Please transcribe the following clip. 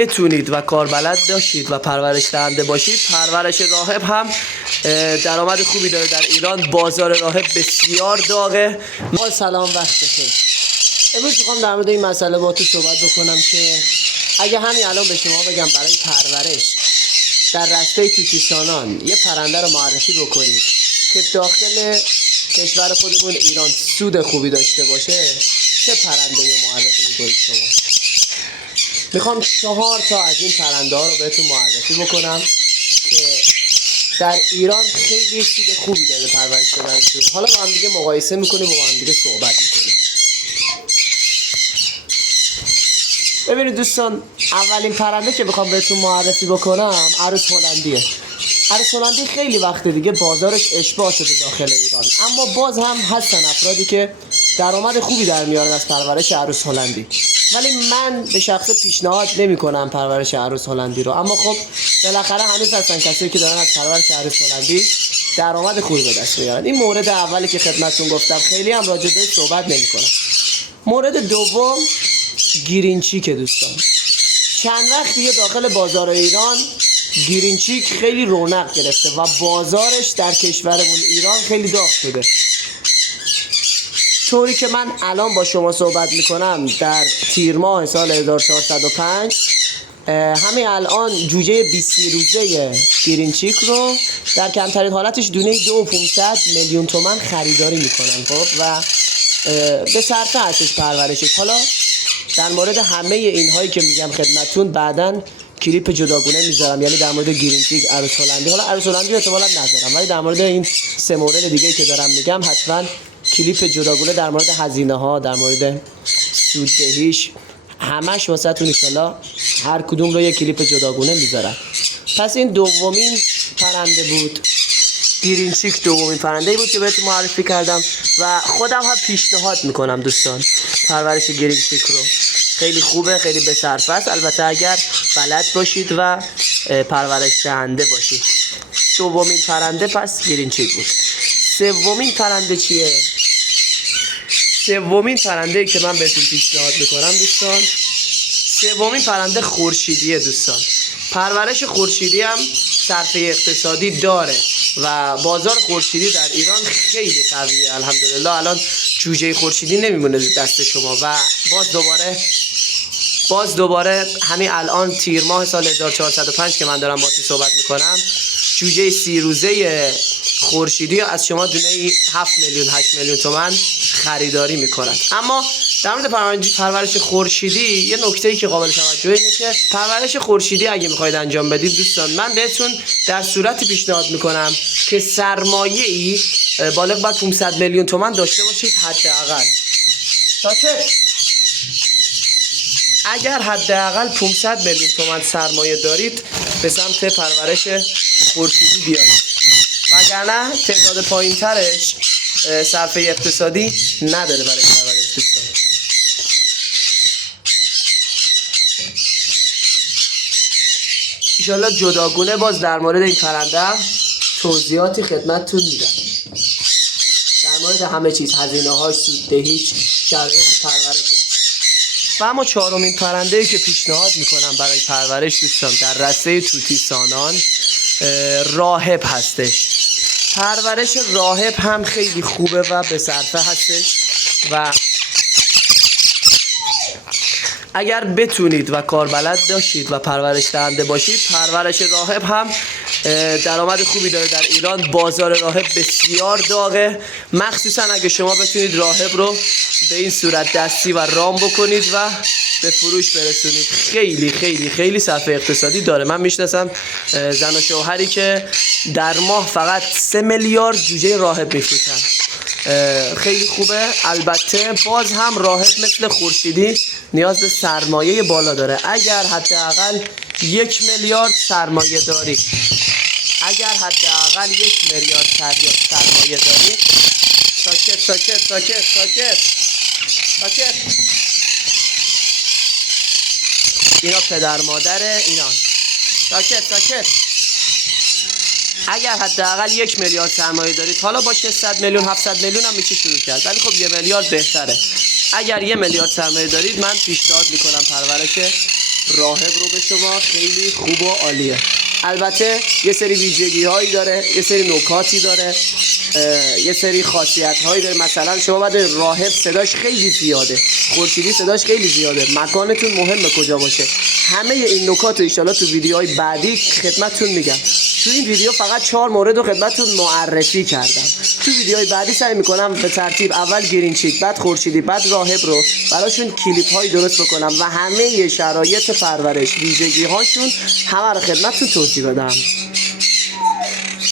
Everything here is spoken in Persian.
بتونید و کاربلد باشید و پرورش دهنده باشید. پرورش راهب هم درآمد خوبی داره در ایران. بازار راهب بسیار داغه. ما سلام، وقت بخیر. امروز میخوام در مورد این مسئله با تو صحبت بکنم که اگه همین الان به شما بگم برای پرورش در رشته توتیسانان یه پرنده رو معرفی بکنید که داخل کشور خودمون ایران سود خوبی داشته باشه، چه پرنده رو معرفی میکنید شما؟ میخوام 4 تا از این پرنده ها رو بهتون معرفی بکنم که در ایران خیلی سود خوبی داره پرورش دادنشون. حالا با هم دیگه مقایسه میکنیم و با هم دیگه صحبت میکنیم. ببینید دوستان، اولین پرنده که بخوام بهتون معرفی بکنم عروس هلندیه. عروس هلندی خیلی وقت دیگه بازارش اشباع شده داخل ایران، اما باز هم هستن افرادی که درآمد خوبی در میارن از پرورش عروس هلندی. ولی من به شخص پیشنهاد نمی‌کنم پرورش عروس هلندی رو، اما خب بالاخره هنوز هستن کسایی که دارن از پرورش عروس هلندی درآمد خوبی به دست میارن. این مورد اولی که خدمتتون گفتم، خیلی هم راجع بهش صحبت نمی‌کنم. مورد دوم گیرینچیک دوستان. چند وقت دیگه داخل بازار ایران گیرینچیک خیلی رونق گرفته و بازارش در کشورمون ایران خیلی داغ شده. طوری که من الان با شما صحبت میکنم در تیر ماه سال 1405 همین الان جوجه 20 روزه گیرینچیک رو در کمترین حالتش دونه 2.5 میلیون تومان خریداری میکنن. خب و به صرفه هستش پرورشش. حالا در مورد همه اینهایی که میگم خدمتتون بعداً کلیپ جداگونه میذارم، یعنی در مورد گیرینچیک، عروس هلندی. حالا عروس هلندی احتمالاً نذارم، ولی در مورد این 3 مورد دیگه که دارم میگم حتما کلیپ جداگونه در مورد هزینه ها، در مورد سوددهیش، همش واسهتون ان شاءالله هر کدوم رو یه کلیپ جداگونه میذارم. پس این دومین پرنده بود. گیرینچیک دومین پرنده‌ای بود که بهتون معرفی کردم و خودم هم پیشنهاد میکنم دوستان پرورش گیرینچیک رو. خیلی خوبه، خیلی به صرفه است، البته اگر بلد باشید و پرورش دهنده باشید. دومین پرنده پس گیرینچیک بود. سومین پرنده چیه؟ سومین پرنده که من بهتون پیشنهاد میکنم دوستان، سومین پرنده خورشیدیه دوستان. پرورش خورشیدی هم صرفه اقتصادی داره و بازار خورشیدی در ایران خیلی قویه الحمدلله. الان جوجه خورشیدی نمیمونه دست شما و باز دوباره همین الان تیر ماه سال 1405 که من دارم با تو صحبت میکنم، جوجه 30 روزه خورشیدی از شما دونه 7 میلیون 8 میلیون تومان خریداری میکنن. اما در مورد پرورش خورشیدی یه نکته‌ای که قابل توجهه اینه که پرورش خورشیدی اگه میخواید انجام بدید دوستان، من بهتون در صورتی پیشنهاد میکنم که سرمایه‌ای بالغ بر 500 میلیون تومان داشته باشید حداقل. اگر حداقل 500 میلیون تومان سرمایه دارید به سمت پرورش خورشیدی بیایید، وگرنه تعداد پایین‌ترش صرفه اقتصادی نداره برای پرورش دوستان. انشالله جداگونه باز در مورد این پرنده توضیحاتی خدمتتون میدم، در مورد همه چیز، هزینه هاش، سوددهیش، شرایط پرورش. و اما 4مین پرنده‌ای که پیشنهاد میکنم برای پرورش دوستان در رسته توتیسانان راهب هستش. پرورش راهب هم خیلی خوبه و به صرفه هستش و اگر بتونید و کاربلد باشید و پرورش دهنده باشید، پرورش راهب هم درآمد خوبی داره در ایران. بازار راهب بسیار داغه، مخصوصا اگه شما بتونید راهب رو به این صورت دستی و رام بکنید و به فروش برسونید. خیلی خیلی خیلی صرفه اقتصادی داره. من میشناسم زن و شوهری که در ماه فقط 3 میلیارد جوجه راهب میفروشن. خیلی خوبه. البته باز هم راهب مثل خورشیدی نیاز به سرمایه بالا داره. اگر حداقل 1 میلیارد سرمایه دارید، سرمایه دارید، ساکت. اینا پدر مادره اینان. ساکت. اگر حداقل 1 میلیارد سرمایه دارید، حالا با 600 میلیون 700 میلیون هم میشه شروع کرد، ولی خب 1 میلیارد بهتره. اگر 1 میلیارد سرمایه دارید من پیشنهاد میکنم پرورش راهب رو به شما خیلی خوب و عالیه. البته یه سری ویژگی هایی داره، یه سری نکاتی داره، یه سری خاصیت هایی داره. مثلا شما باید راهب صداش خیلی زیاده، خورشیدی صداش خیلی زیاده، مکانتون مهمه کجا باشه. همه این نکات رو ایشالا تو ویدیوهای بعدی خدمتتون میگم. تو این ویدیو فقط 4 مورد رو خدمتتون معرفی کردم. تو ویدیوهای بعدی سعی میکنم به ترتیب اول گرینچیک، بعد خورشیدی، بعد راهب رو براشون کلیپ های درست بکنم و همه شرایط پرورش، ویژگی هاشون همه رو خدمتتون توضیح بدم.